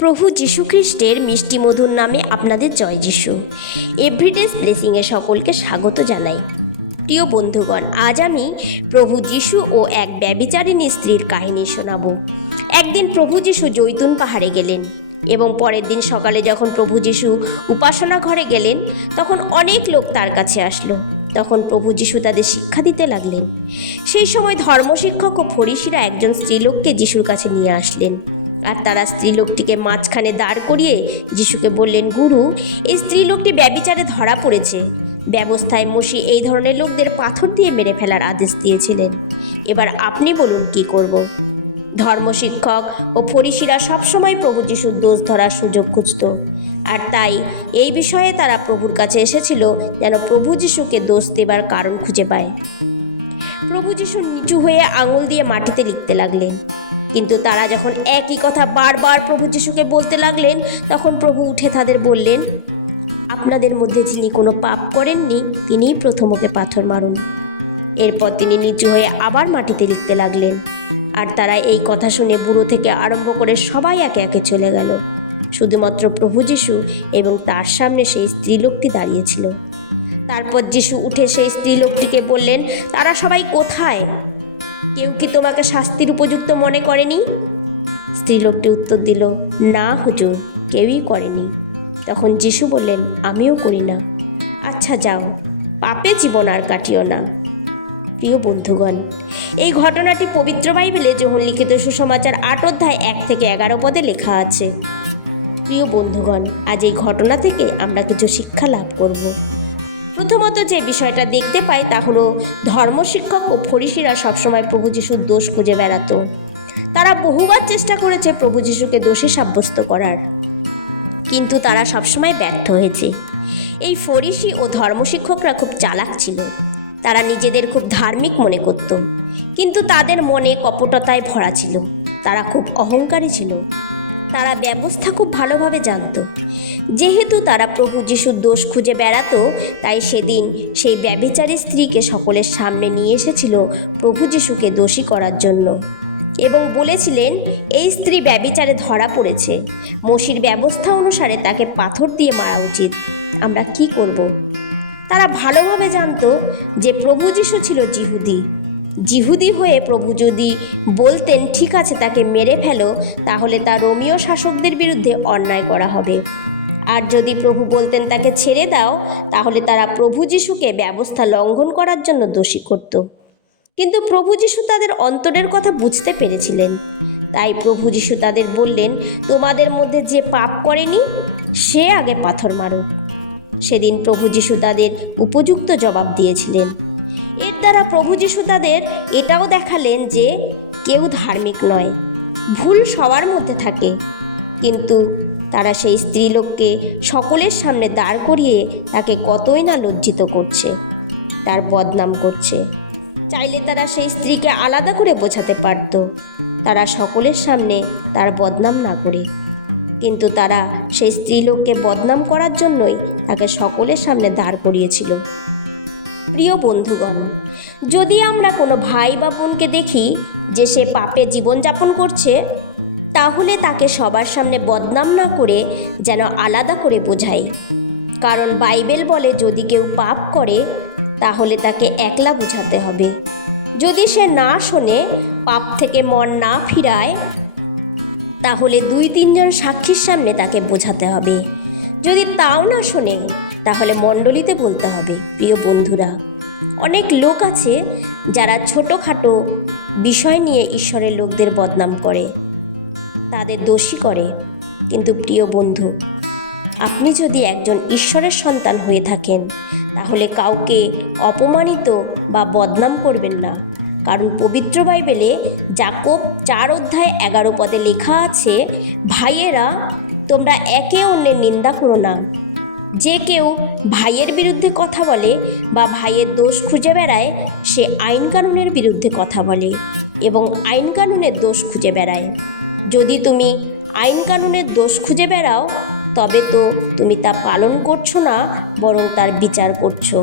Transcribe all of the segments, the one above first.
প্রভু যীশু খ্রিস্টের মিষ্টি মধুর নামে আপনাদের জয় যিশু। এভরিডেজ ব্লেসিংয়ে সকলকে স্বাগত জানাই। প্রিয় বন্ধুগণ, আজ আমি প্রভু যীশু ও এক ব্যভিচারিণী স্ত্রীর কাহিনী শোনাব। একদিন প্রভু যীশু জৈতুন পাহাড়ে গেলেন এবং পরের দিন সকালে যখন প্রভু যীশু উপাসনা ঘরে গেলেন তখন অনেক লোক তার কাছে আসলো। তখন প্রভু যীশু তাদের শিক্ষা দিতে লাগলেন। সেই সময় ধর্মশিক্ষক ও ফরিসিরা একজন স্ত্রীলোককে যিশুর কাছে নিয়ে আসলেন, আর তারা স্ত্রীলোকটিকে মাঝখানে দাঁড় করিয়ে যিশুকে বললেন, গুরু, এই স্ত্রীলোকটি ব্যভিচারে ধরা পড়েছে। ব্যবস্থায় মোশি এই ধরনের লোকদের পাথর দিয়ে মেরে ফেলার আদেশ দিয়েছিলেন। এবার আপনি বলুন কি করব? ধর্মশিক্ষক ও ফরিসিরা সবসময় প্রভু যিশুর দোষ ধরার সুযোগ খুঁজত, আর তাই এই বিষয়ে তারা প্রভুর কাছে এসেছিল যেন প্রভু যিশুকে দোষ দেবার কারণ খুঁজে পায়। প্রভু যিশু নিচু হয়ে আঙুল দিয়ে মাটিতে লিখতে লাগলেন, কিন্তু তারা যখন একই কথা বারবার প্রভু যিশুকে বলতে লাগলেন তখন প্রভু উঠে তাদের বললেন, আপনাদের মধ্যে যিনি কোনো পাপ করেননি তিনিই প্রথম ওকে পাথর মারুন। এরপর তিনি নিচু হয়ে আবার মাটিতে লিখতে লাগলেন, আর তারা এই কথা শুনে বুড়ো থেকে আরম্ভ করে সবাই একে একে চলে গেল। শুধুমাত্র প্রভু যিশু এবং তার সামনে সেই স্ত্রীলোকটি দাঁড়িয়েছিল। তারপর যিশু উঠে সেই স্ত্রীলোকটিকে বললেন, তারা সবাই কোথায়? কেউ কি তোমাকে শাস্তির উপযুক্ত মনে করেনি? স্ত্রীলোকটি উত্তর দিল, না হুজুর, কেউই করেনি। তখন যিশু বললেন, আমিও করি না। আচ্ছা যাও, পাপে জীবন আর কাটিও না। প্রিয় বন্ধুগণ, এই ঘটনাটি পবিত্র বাইবেলে যোহন লিখিত সুসমাচার 8 অধ্যায় 1 থেকে 11 পদে লেখা আছে। প্রিয় বন্ধুগণ, আজ এই ঘটনা থেকে আমরা কিছু শিক্ষা লাভ করব। প্রথমত যে বিষয়টা দেখতে পাই তা হলো ধর্মশিক্ষক ও ফরিসিরা সবসময় প্রভু যিশুর দোষ খুঁজে বেড়াতো। তারা বহুবার চেষ্টা করেছে প্রভু যিশুকে দোষী সাব্যস্ত করার, কিন্তু তারা সবসময় ব্যর্থ হয়েছে। এই ফরিসি ও ধর্মশিক্ষকরা খুব চালাক ছিল। তারা নিজেদের খুব ধার্মিক মনে করত, কিন্তু তাদের মনে কপটতায় ভরা ছিল। তারা খুব অহংকারী ছিল। তারা ব্যবস্থা খুব ভালোভাবে জানত। যেহেতু তারা প্রভু যিশুর দোষ খুঁজে বেড়াতো, তাই সেদিন সেই ব্যভিচারী স্ত্রীকে সকলের সামনে নিয়ে এসেছিল প্রভু যিশুকে দোষী করার জন্য, এবং বলেছিলেন এই স্ত্রী ব্যভিচারে ধরা পড়েছে, মোশির ব্যবস্থা অনুসারে তাকে পাথর দিয়ে মারা উচিত। আমরা কি করব? তারা ভালোভাবে জানত যে প্রভু যিশু ছিল জিহুদি হয়ে প্রভু যদি বলতেন ঠিক আছে তাকে মেরে ফেলো, তাহলে তা রোমীয় শাসকদের বিরুদ্ধে অন্যায় করা হবে। আর যদি প্রভু বলতেন তাকে ছেড়ে দাও, তাহলে তারা প্রভু যিশুকে ব্যবস্থা লঙ্ঘন করার জন্য দোষী করত। কিন্তু প্রভু যিশু তাদের অন্তরের কথা বুঝতে পেরেছিলেন। তাই প্রভু যিশু তাদের বললেন, তোমাদের মধ্যে যে পাপ করেনি সে আগে পাথর মারুক। সেদিন প্রভু যিশু তাদের উপযুক্ত জবাব দিয়েছিলেন। এর দ্বারা প্রভু যিশু তাদের এটাও দেখালেন যে কেউ ধার্মিক নয়, ভুল সবার মধ্যে থাকে। কিন্তু তারা সেই স্ত্রীলোককে সকলের সামনে দাঁড় করিয়ে তাকে কতই না লজ্জিত করছে, তার বদনাম করছে। চাইলে তারা সেই স্ত্রীকে আলাদা করে বোঝাতে পারত, তারা সকলের সামনে তার বদনাম না করে। কিন্তু তারা সেই স্ত্রীলোককে বদনাম করার জন্যই তাকে সকলের সামনে দাঁড় করিয়েছিল। প্রিয় বন্ধুগণ, যদি আমরা কোনো ভাই বা বোনকে দেখি যে সে পাপে জীবনযাপন করছে, তাহলে তাকে সবার সামনে বদনাম না করে যেন আলাদা করে বোঝাই। কারণ বাইবেল বলে যদি কেউ পাপ করে তাহলে তাকে একলা বোঝাতে হবে। যদি সে না শোনে, পাপ থেকে মন না ফিরায়, তাহলে 2-3 জন সাক্ষীর সামনে তাকে বোঝাতে হবে। যদি তাও না শোনে, তাহলে মণ্ডলীতে বলতে হবে। প্রিয় বন্ধুরা, অনেক লোক আছে যারা ছোটোখাটো বিষয় নিয়ে ঈশ্বরের লোকদের বদনাম করে, তাদের দোষী করে। কিন্তু প্রিয় বন্ধু, আপনি যদি একজন ঈশ্বরের সন্তান হয়ে থাকেন, তাহলে কাউকে অপমানিত বা বদনাম করবেন না। কারণ পবিত্র বাইবেলে যাকোব 4 অধ্যায় 11 পদে লেখা আছে, ভাইয়েরা, তোমরা একে অন্যের নিন্দা করো না। যে কেউ ভাইয়ের বিরুদ্ধে কথা বলে বা ভাইয়ের দোষ খুঁজে বেড়ায়, সে আইন কানুনের বিরুদ্ধে কথা বলে এবং আইন কানুনের দোষ খুঁজে বেড়ায়। যদি তুমি আইন কানুনের দোষ খুঁজে বেড়াও, তবে তো তুমি তা পালন করছো না, বরং তার বিচার করছো।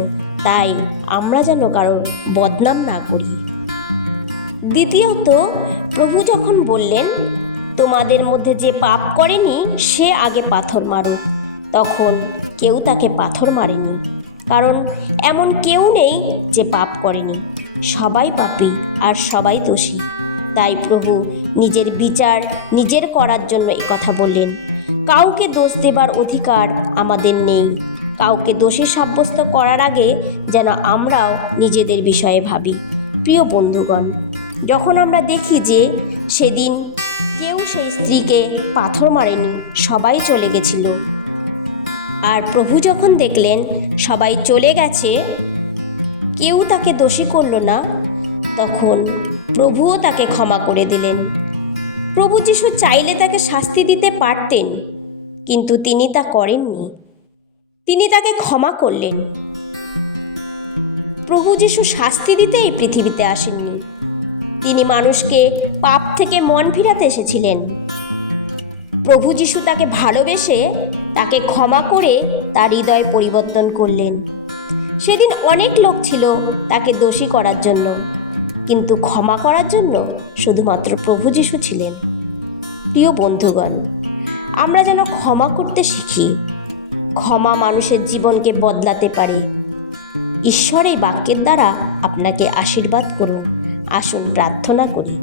তাই আমরা যেন কারোর বদনাম না করি। দ্বিতীয়ত, প্রভু যখন বললেন তোমাদের মধ্যে যে পাপ করেনি সে আগে পাথর মারুক। তখন কেউ তাকে পাথর মারেনি, কারণ এমন কেউ নেই যে পাপ করেনি। সবাই পাপী আর সবাই দোষী। তাই প্রভু নিজের বিচার নিজের করার জন্য এই কথা বললেন। কাউকে দোষ দেবার অধিকার আমাদের নেই। কাউকে দোষী সাব্যস্ত করার আগে যেন আমরাও নিজেদের বিষয়ে ভাবি। প্রিয় বন্ধুগণ, যখন আমরা দেখি যে সেদিন কেউ সেই স্ত্রীকে পাথর মারেনি, সবাই চলে গেছিল, আর প্রভু যখন দেখলেন সবাই চলে গেছে, কেউ তাকে দোষী করল না, তখন প্রভুও তাকে ক্ষমা করে দিলেন। প্রভু যিশু চাইলে তাকে শাস্তি দিতে পারতেন, কিন্তু তিনি তা করেননি। তিনি তাকে ক্ষমা করলেন। প্রভু যিশু শাস্তি দিতে এই পৃথিবীতে আসেননি। তিনি মানুষকে পাপ থেকে মন ফিরাতে এসেছিলেন। প্রভু যিশু তাকে ভালোবেসে তাকে ক্ষমা করে তার হৃদয় পরিবর্তন করলেন। সেদিন অনেক লোক ছিল তাকে দোষী করার জন্য, কিন্তু ক্ষমা করার জন্য শুধুমাত্র প্রভু যিশু ছিলেন। প্রিয় বন্ধুগণ, আমরা যেন ক্ষমা করতে শিখি। ক্ষমা মানুষের জীবনকে বদলাতে পারে। ঈশ্বর এই বাক্যের দ্বারা আপনাকে আশীর্বাদ করুন। আসুন প্রার্থনা করি।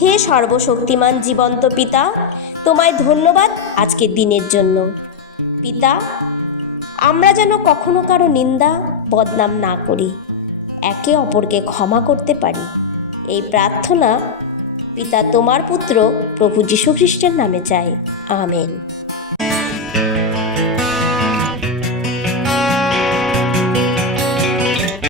হে সর্বশক্তিমান জীবন্ত পিতা, তোমায় ধন্যবাদ আজকের দিনের জন্য। পিতা, আমরা যেন কখনো কারো নিন্দা বদনাম না করি, একে অপরকে ক্ষমা করতে পারি। এই প্রার্থনা পিতা তোমার পুত্র প্রভু যীশু খ্রিস্টের নামে চাই। আমেন।